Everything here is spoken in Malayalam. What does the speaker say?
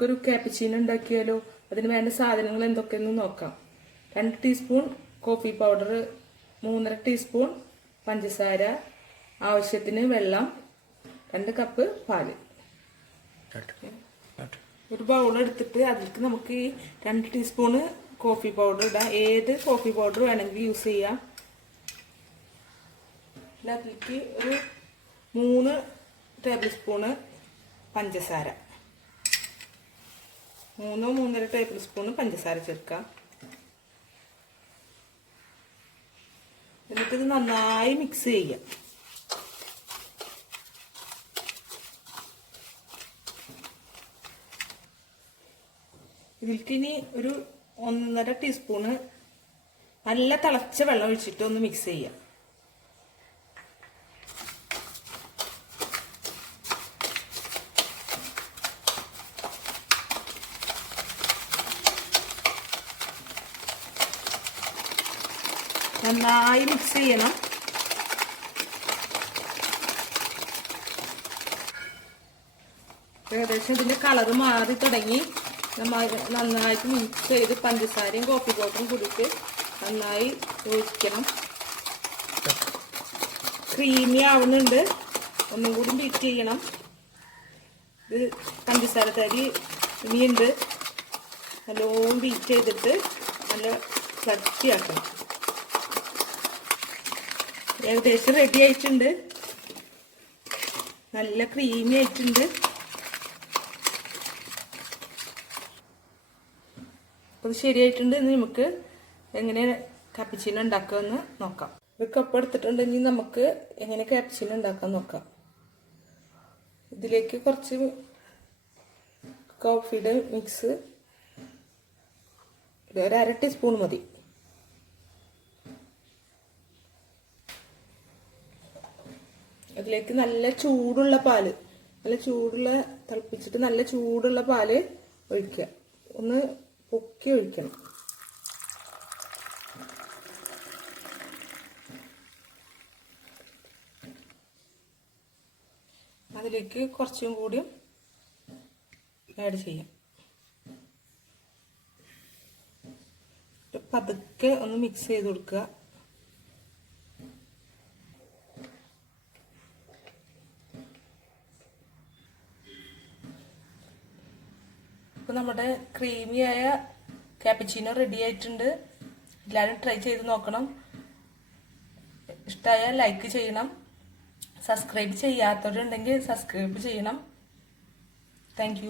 നമുക്കൊരു കാപ്പിച്ചീന ഉണ്ടാക്കിയാലോ? അതിന് വേണ്ട സാധനങ്ങൾ എന്തൊക്കെയെന്ന് നോക്കാം. രണ്ട് ടീസ്പൂൺ കോഫി പൗഡർ മൂന്നര ടീസ്പൂൺ പഞ്ചസാര ആവശ്യത്തിന് വെള്ളം രണ്ട് കപ്പ് പാൽ. ഒരു ബൗൾ എടുത്തിട്ട് അതിലേക്ക് നമുക്ക് ഈ രണ്ട് ടീസ്പൂണ് കോഫി പൗഡർ ഇടാം. ഏത് കോഫി പൗഡർ വേണമെങ്കിൽ യൂസ് ചെയ്യാം. അതിലേക്ക് ഒരു മൂന്ന് ടേബിൾ സ്പൂണ് പഞ്ചസാര. മൂന്നോ മൂന്നര ടേബിൾ സ്പൂൺ പഞ്ചസാര ചേർക്കുക. എന്നിട്ടിത് നന്നായി മിക്സ് ചെയ്യുക. ഇതിലേക്ക് ഇനി ഒരു ഒന്നര ടീസ്പൂണ് നല്ല തിളച്ച വെള്ളം ഒഴിച്ചിട്ട് ഒന്ന് മിക്സ് ചെയ്യാം നന്നായി മിക്സ് ചെയ്യണം. ഏകദേശം ഇതിന്റെ കളറ് മാറി തുടങ്ങി. നന്നായിട്ട് മിക്സ് ചെയ്ത് പഞ്ചസാരയും കോഫി പൗഡറും കുടിച്ച് നന്നായി ഒഴിക്കണം ക്രീമി ആവുന്നുണ്ട്. ഒന്നും കൂടി ബീറ്റ് ചെയ്യണം. ഇത് പഞ്ചസാര തരി ഇനിയുണ്ട്. നല്ലോണം ബീറ്റ് ചെയ്തിട്ട് നല്ല കട്ടിയാക്കണം ഏകദേശം റെഡി ആയിട്ടുണ്ട്. നല്ല ക്രീമി ആയിട്ടുണ്ട്. അപ്പോൾ ശരിയായിട്ടുണ്ട്. ഇനി നമുക്ക് എങ്ങനെ കാപ്പിച്ചീന ഉണ്ടാക്കാമെന്ന് നോക്കാം. ഒരു കപ്പ് എടുത്തിട്ടുണ്ടെങ്കിൽ നമുക്ക് എങ്ങനെ കാപ്പിച്ചീന ഉണ്ടാക്കാൻ നോക്കാം. ഇതിലേക്ക് കുറച്ച് കോഫിയുടെ മിക്സ് ഒരു അര ടീസ്പൂൺ മതി. അതിലേക്ക് നല്ല ചൂടുള്ള പാൽ നല്ല ചൂടുള്ള തിളപ്പിച്ചിട്ട് നല്ല ചൂടുള്ള പാൽ ഒഴിക്കുക. ഒന്ന് പൊക്കി ഒഴിക്കണം. അതിലേക്ക് കുറച്ചും കൂടി ആഡ് ചെയ്യാം. പതുക്കെ ഒന്ന് മിക്സ് ചെയ്ത് കൊടുക്കുക. ഇപ്പോൾ നമ്മുടെ ക്രീമിയായ ക്യാപ്പച്ചീനോ റെഡി ആയിട്ടുണ്ട്. എല്ലാവരും ട്രൈ ചെയ്ത് നോക്കണം. ഇഷ്ടമായാൽ ലൈക്ക് ചെയ്യണം. സബ്സ്ക്രൈബ് ചെയ്യാത്തവരുണ്ടെങ്കിൽ സബ്സ്ക്രൈബ് ചെയ്യണം. താങ്ക്